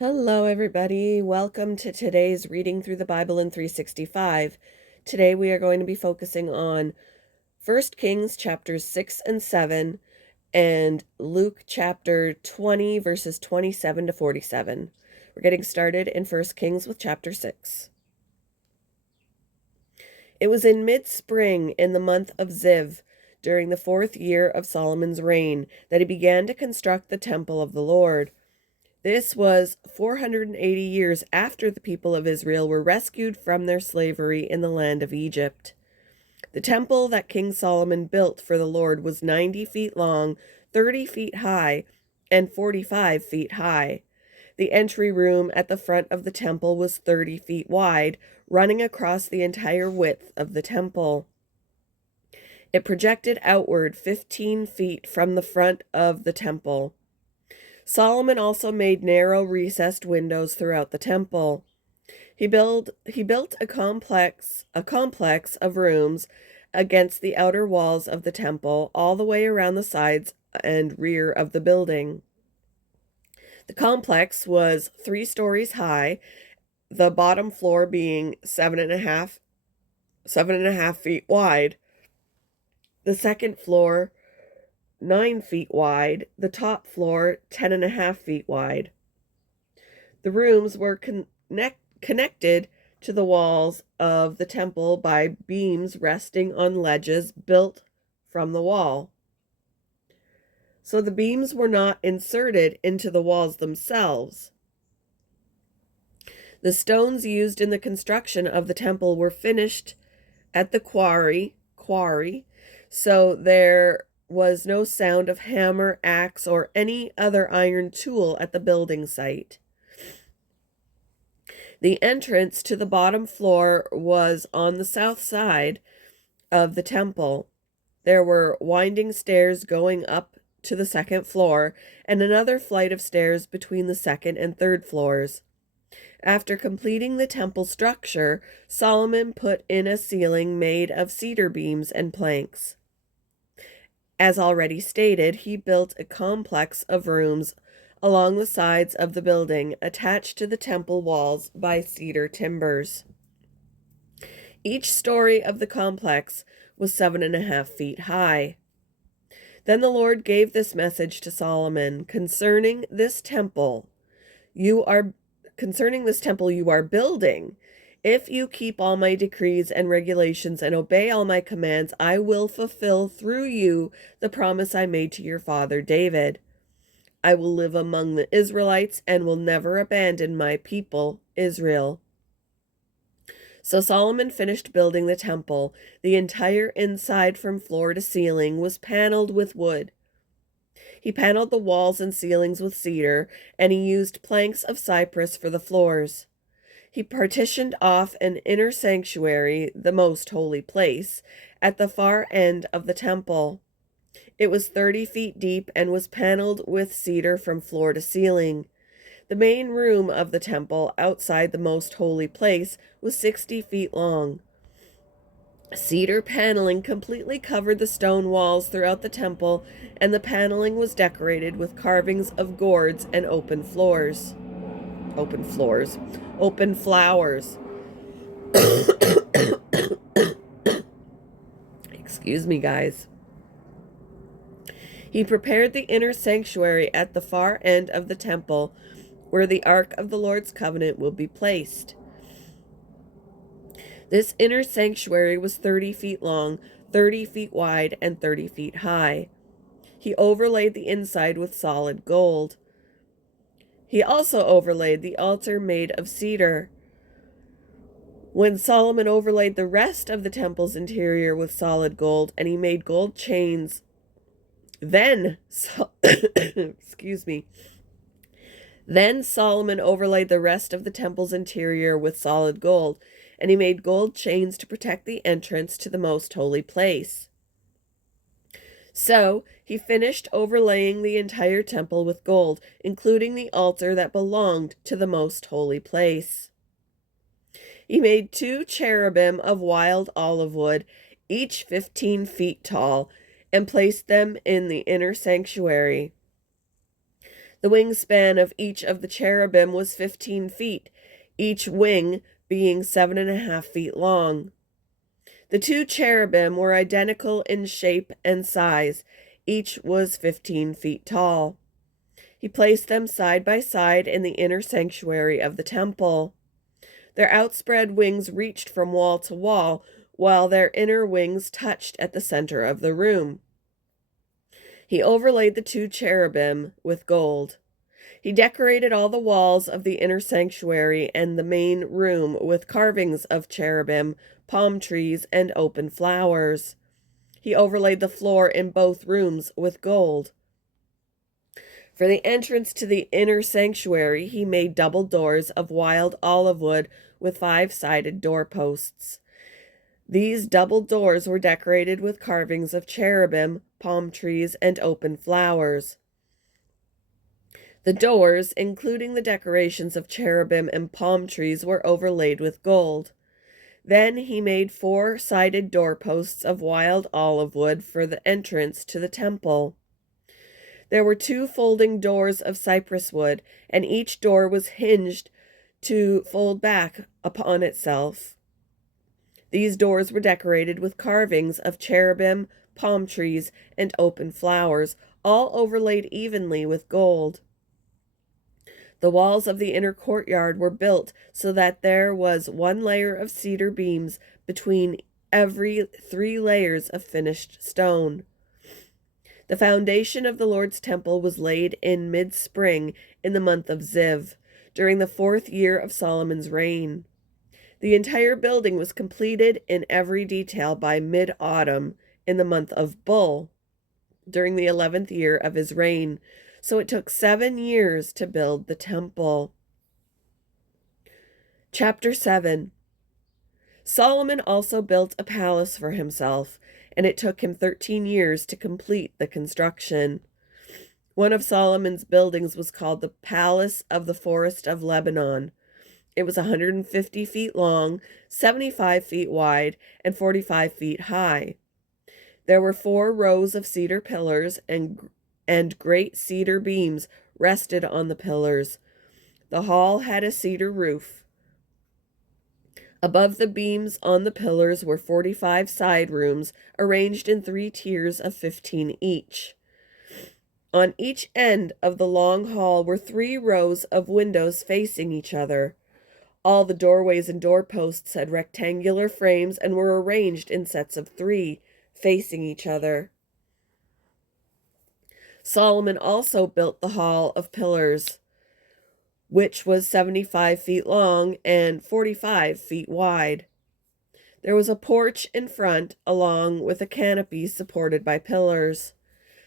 Hello, everybody. Welcome to today's Reading Through the Bible in 365. Today we are going to be focusing on 1 Kings chapters 6 and 7 and Luke chapter 20 verses 27 to 47. We're getting started in 1 Kings with chapter 6. It was in mid-spring in the month of Ziv, during the 4th year of Solomon's reign, that he began to construct the temple of the Lord. This was 480 years after the people of Israel were rescued from their slavery in the land of Egypt. The temple that King Solomon built for the Lord was 90 feet long, 30 feet high, and 45 feet high. The entry room at the front of the temple was 30 feet wide, running across the entire width of the temple. It projected outward 15 feet from the front of the temple. Solomon also made narrow recessed windows throughout the temple. He built a complex of rooms against the outer walls of the temple, all the way around the sides and rear of the building. The complex was 3 stories high, the bottom floor being 7.5 feet wide, the second floor 9 feet wide, the top floor 10.5 feet wide. The rooms were connected to the walls of the temple by beams resting on ledges built from the wall. So the beams were not inserted into the walls themselves. The stones used in the construction of the temple were finished at the quarry, so there was no sound of hammer, axe, or any other iron tool at the building site. The entrance to the bottom floor was on the south side of the temple. There were winding stairs going up to the second floor, and another flight of stairs between the second and third floors. After completing the temple structure, Solomon put in a ceiling made of cedar beams and planks. As already stated, he built a complex of rooms along the sides of the building, attached to the temple walls by cedar timbers. Each story of the complex was 7.5 feet high. Then the Lord gave this message to Solomon: concerning this temple you are building, if you keep all my decrees and regulations and obey all my commands, I will fulfill through you the promise I made to your father David. I will live among the Israelites and will never abandon my people, Israel. So Solomon finished building the temple. The entire inside from floor to ceiling was paneled with wood. He paneled the walls and ceilings with cedar, and he used planks of cypress for the floors. He partitioned off an inner sanctuary, the most holy place, at the far end of the temple. It was 30 feet deep and was paneled with cedar from floor to ceiling. The main room of the temple, outside the most holy place, was 60 feet long. Cedar paneling completely covered the stone walls throughout the temple, and the paneling was decorated with carvings of gourds and open flowers. Excuse me, guys. He prepared the inner sanctuary at the far end of the temple, where the Ark of the Lord's covenant will be placed. This inner sanctuary was 30 feet long, 30 feet wide, and 30 feet high. He overlaid the inside with solid gold. He also overlaid the altar made of cedar. When Solomon overlaid the rest of the temple's interior with solid gold, and he made gold chains, then Solomon overlaid the rest of the temple's interior with solid gold, and he made gold chains to protect the entrance to the most holy place. So he finished overlaying the entire temple with gold, including the altar that belonged to the most holy place. He made 2 cherubim of wild olive wood, each 15 feet tall, and placed them in the inner sanctuary. The wingspan of each of the cherubim was 15 feet, each wing being 7.5 feet long. The two cherubim were identical in shape and size. Each was 15 feet tall. He placed them side by side in the inner sanctuary of the temple. Their outspread wings reached from wall to wall, while their inner wings touched at the center of the room. He overlaid the two cherubim with gold. He decorated all the walls of the inner sanctuary and the main room with carvings of cherubim, palm trees, and open flowers. He overlaid the floor in both rooms with gold. For the entrance to the inner sanctuary, he made double doors of wild olive wood with 5-sided doorposts. These double doors were decorated with carvings of cherubim, palm trees, and open flowers. The doors, including the decorations of cherubim and palm trees, were overlaid with gold. Then he made 4-sided doorposts of wild olive wood for the entrance to the temple. There were 2 folding doors of cypress wood, and each door was hinged to fold back upon itself. These doors were decorated with carvings of cherubim, palm trees, and open flowers, all overlaid evenly with gold. The walls of the inner courtyard were built so that there was 1 layer of cedar beams between every 3 layers of finished stone. The foundation of the Lord's temple was laid in mid-spring in the month of Ziv, during the 4th year of Solomon's reign. The entire building was completed in every detail by mid-autumn in the month of Bul, during the 11th year of his reign. So it took 7 years to build the temple. Chapter 7. Solomon also built a palace for himself, and it took him 13 years to complete the construction. One of Solomon's buildings was called the Palace of the Forest of Lebanon. It was 150 feet long, 75 feet wide, and 45 feet high. There were 4 rows of cedar pillars and great cedar beams rested on the pillars. The hall had a cedar roof. Above the beams on the pillars were 45 side rooms arranged in 3 tiers of 15 each. On each end of the long hall were 3 rows of windows facing each other. All the doorways and doorposts had rectangular frames and were arranged in sets of 3, facing each other. Solomon also built the Hall of Pillars, which was 75 feet long and 45 feet wide. There was a porch in front, along with a canopy supported by pillars.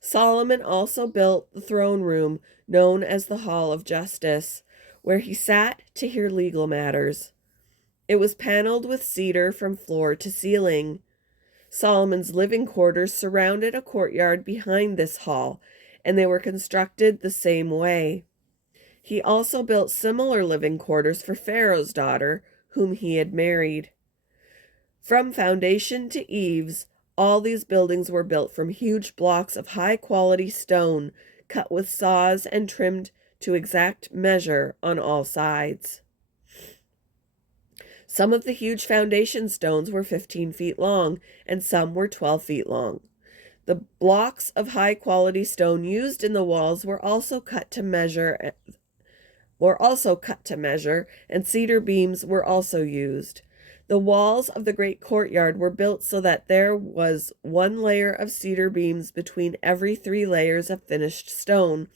Solomon also built the throne room, known as the Hall of Justice, where he sat to hear legal matters. It was paneled with cedar from floor to ceiling. Solomon's living quarters surrounded a courtyard behind this hall, and they were constructed the same way. He also built similar living quarters for Pharaoh's daughter, whom he had married. From foundation to eaves, all these buildings were built from huge blocks of high-quality stone, cut with saws and trimmed to exact measure on all sides. Some of the huge foundation stones were 15 feet long, and some were 12 feet long. The blocks of high-quality stone used in the walls were also cut to measure, and cedar beams were also used. The walls of the great courtyard were built so that there was 1 layer of cedar beams between every 3 layers of finished stone,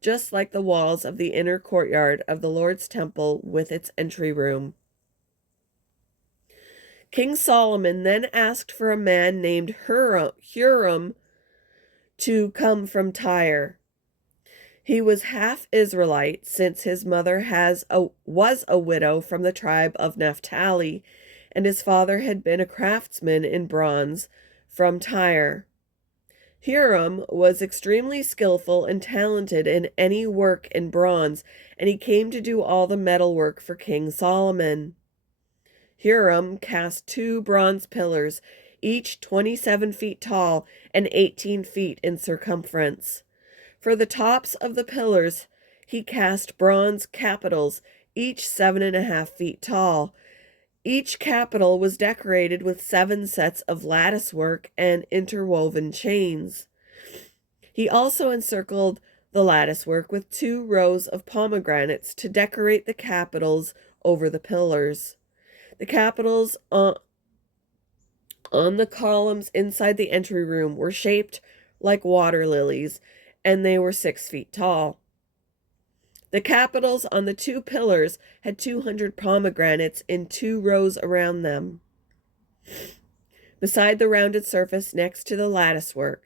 just like the walls of the inner courtyard of the Lord's temple with its entry room. King Solomon then asked for a man named Huram to come from Tyre. He was half Israelite, since his mother was a widow from the tribe of Naphtali, and his father had been a craftsman in bronze from Tyre. Huram was extremely skillful and talented in any work in bronze, and he came to do all the metalwork for King Solomon. Huram cast 2 bronze pillars, each 27 feet tall and 18 feet in circumference. For the tops of the pillars, he cast bronze capitals, each 7.5 feet tall. Each capital was decorated with 7 sets of lattice work and interwoven chains. He also encircled the lattice work with 2 rows of pomegranates to decorate the capitals over the pillars. The capitals on the columns inside the entry room were shaped like water lilies, and they were 6 feet tall. The capitals on the 2 pillars had 200 pomegranates in 2 rows around them, beside the rounded surface next to the lattice work.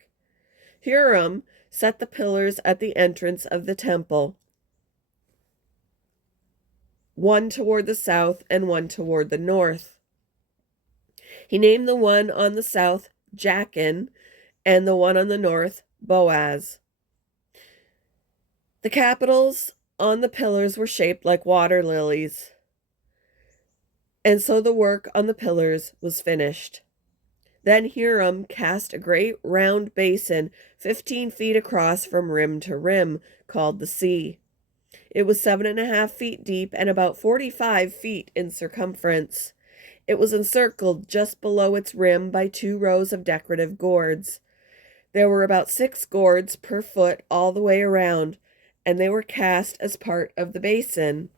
Huram set the pillars at the entrance of the temple, one toward the south and one toward the north. He named the one on the south Jachin and the one on the north Boaz. The capitals on the pillars were shaped like water lilies, and so the work on the pillars was finished. Then Huram cast a great round basin 15 feet across from rim to rim, called the sea. It was 7.5 feet deep and about 45 feet in circumference. It was encircled just below its rim by 2 rows of decorative gourds. There were about 6 gourds per foot all the way around, and they were cast as part of the basin.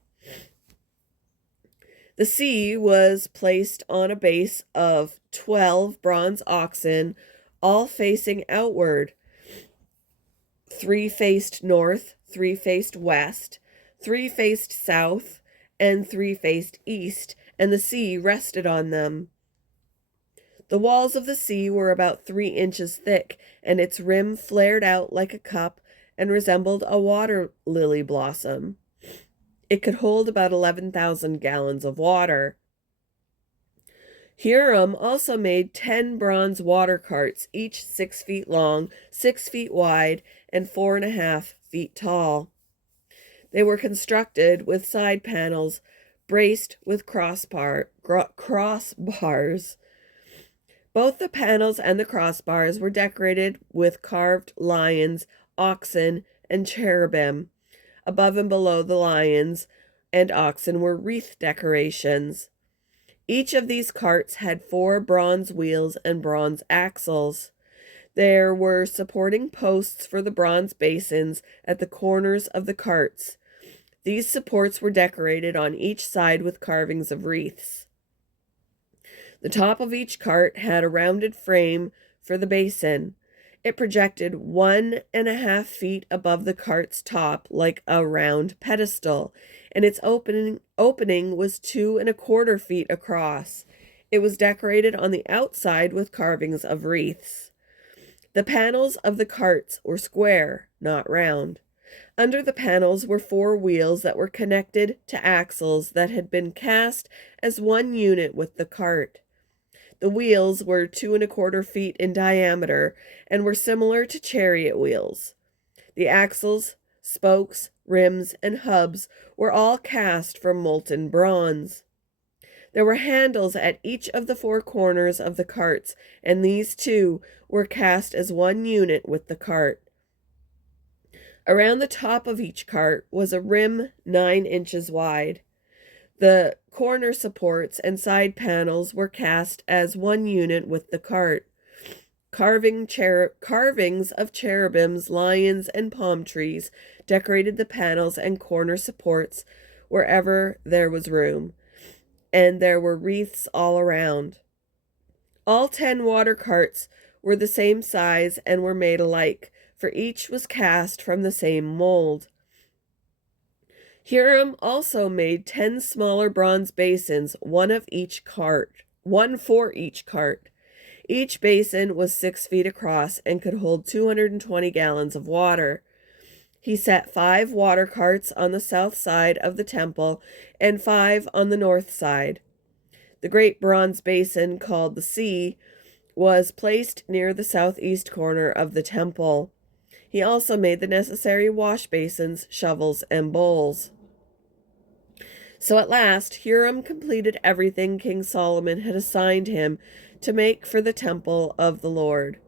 The sea was placed on a base of 12 bronze oxen, all facing outward. 3 faced north, 3 faced west, 3 faced south, and 3 faced east, and the sea rested on them. The walls of the sea were about 3 inches thick, and its rim flared out like a cup and resembled a water lily blossom. It could hold about 11,000 gallons of water. Huram also made 10 bronze water carts, each 6 feet long, 6 feet wide, and 4.5 feet tall. They were constructed with side panels braced with crossbars. Both the panels and the crossbars were decorated with carved lions, oxen, and cherubim. Above and below the lions and oxen were wreath decorations. Each of these carts had 4 bronze wheels and bronze axles. There were supporting posts for the bronze basins at the corners of the carts. These supports were decorated on each side with carvings of wreaths. The top of each cart had a rounded frame for the basin. It projected 1.5 feet above the cart's top like a round pedestal, and its opening was 2.25 feet across. It was decorated on the outside with carvings of wreaths. The panels of the carts were square, not round. Under the panels were 4 wheels that were connected to axles that had been cast as one unit with the cart. The wheels were 2.25 feet in diameter and were similar to chariot wheels. The axles, spokes, rims, and hubs were all cast from molten bronze. There were handles at each of the 4 corners of the carts, and these too were cast as one unit with the cart. Around the top of each cart was a rim 9 inches wide. The corner supports and side panels were cast as one unit with the cart. Carvings of cherubims, lions, and palm trees decorated the panels and corner supports wherever there was room, and there were wreaths all around. All 10 water carts were the same size and were made alike, for each was cast from the same mold. Huram also made 10 smaller bronze basins, one for each cart. Each basin was 6 feet across and could hold 220 gallons of water. He set 5 water carts on the south side of the temple and 5 on the north side. The great bronze basin, called the sea, was placed near the southeast corner of the temple. He also made the necessary wash basins, shovels, and bowls. So at last, Huram completed everything King Solomon had assigned him to make for the temple of the Lord.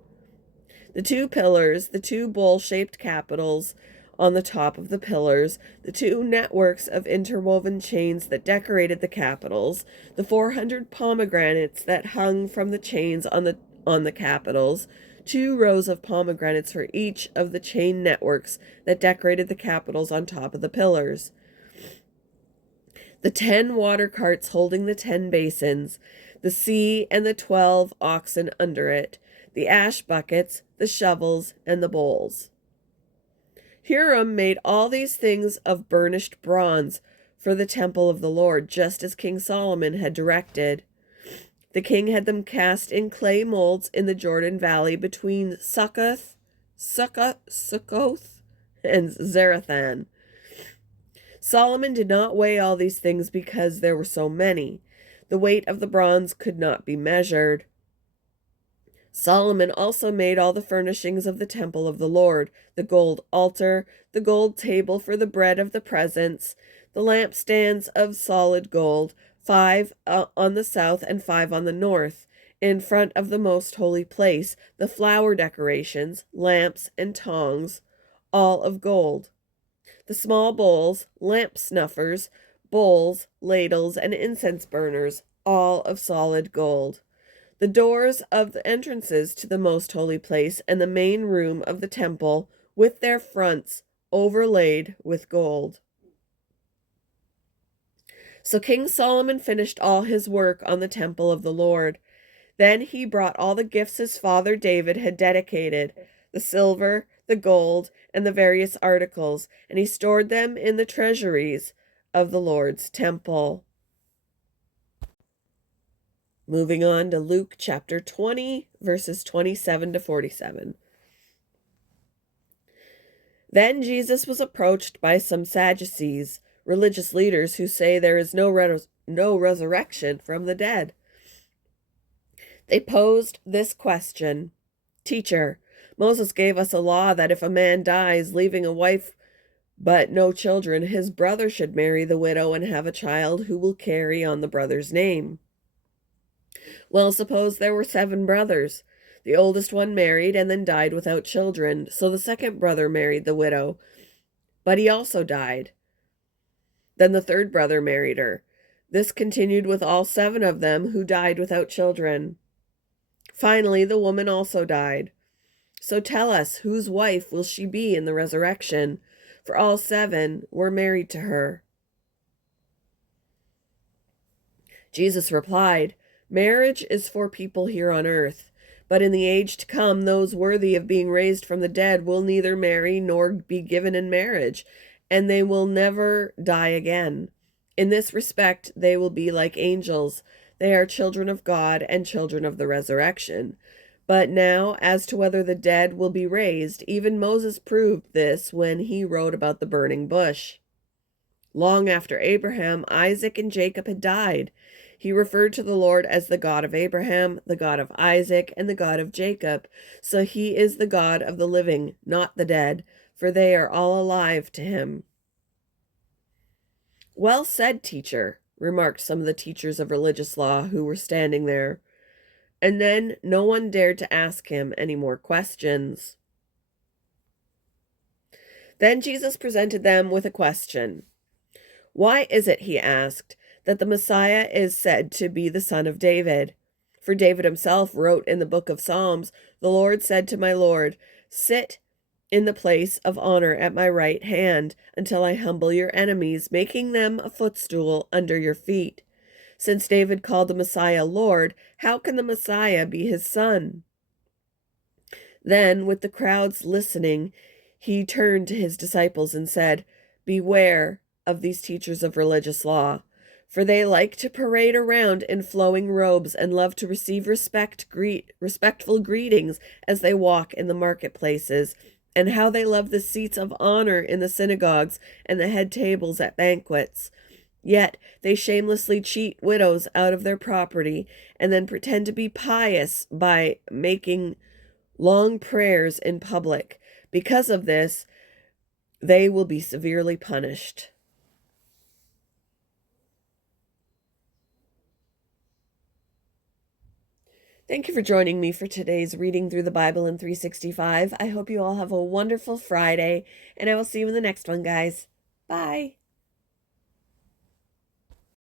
The 2 pillars, the 2 bowl-shaped capitals on the top of the pillars, the 2 networks of interwoven chains that decorated the capitals, the 400 pomegranates that hung from the chains on the capitals, 2 rows of pomegranates for each of the chain networks that decorated the capitals on top of the pillars, the 10 water carts holding the 10 basins, the sea and the 12 oxen under it, the ash buckets, the shovels, and the bowls. Hiram made all these things of burnished bronze for the temple of the Lord, just as King Solomon had directed. The king had them cast in clay molds in the Jordan Valley between Succoth, and Zarethan. Solomon did not weigh all these things because there were so many. The weight of the bronze could not be measured. Solomon also made all the furnishings of the temple of the Lord, the gold altar, the gold table for the bread of the presence, the lampstands of solid gold, 5 on the south and 5 on the north, in front of the most holy place, the flower decorations, lamps, and tongs, all of gold. The small bowls, lamp snuffers, bowls, ladles, and incense burners, all of solid gold. The doors of the entrances to the most holy place and the main room of the temple, with their fronts overlaid with gold. So King Solomon finished all his work on the temple of the Lord. Then he brought all the gifts his father David had dedicated, the silver, the gold, and the various articles, and he stored them in the treasuries of the Lord's temple. Moving on to Luke chapter 20, verses 27 to 47. Then Jesus was approached by some Sadducees, religious leaders who say there is no resurrection from the dead. They posed this question: Teacher, Moses gave us a law that if a man dies leaving a wife but no children, his brother should marry the widow and have a child who will carry on the brother's name. Well, suppose there were 7 brothers. The oldest one married and then died without children, so the second brother married the widow, but he also died. Then the third brother married her. This continued with all 7 of them who died without children. Finally, the woman also died. So tell us, whose wife will she be in the resurrection? For all 7 were married to her. Jesus replied, Marriage is for people here on earth, but in the age to come, those worthy of being raised from the dead will neither marry nor be given in marriage, and they will never die again. In this respect, they will be like angels. They are children of God and children of the resurrection. But now, as to whether the dead will be raised, even Moses proved this when he wrote about the burning bush. Long after Abraham, Isaac, and Jacob had died, he referred to the Lord as the God of Abraham, the God of Isaac, and the God of Jacob. So he is the God of the living, not the dead, for they are all alive to him. Well said, teacher, remarked some of the teachers of religious law who were standing there. And then no one dared to ask him any more questions. Then Jesus presented them with a question. Why is it, he asked, that the Messiah is said to be the son of David? For David himself wrote in the book of Psalms, The Lord said to my Lord, Sit in the place of honor at my right hand until I humble your enemies, making them a footstool under your feet. Since David called the Messiah Lord, how can the Messiah be his son? Then, with the crowds listening, he turned to his disciples and said, Beware of these teachers of religious law, for they like to parade around in flowing robes and love to receive respectful greetings as they walk in the marketplaces, and how they love the seats of honor in the synagogues and the head tables at banquets. Yet they shamelessly cheat widows out of their property and then pretend to be pious by making long prayers in public. Because of this, they will be severely punished. Thank you for joining me for today's Reading Through the Bible in 365. I hope you all have a wonderful Friday, and I will see you in the next one, guys. Bye.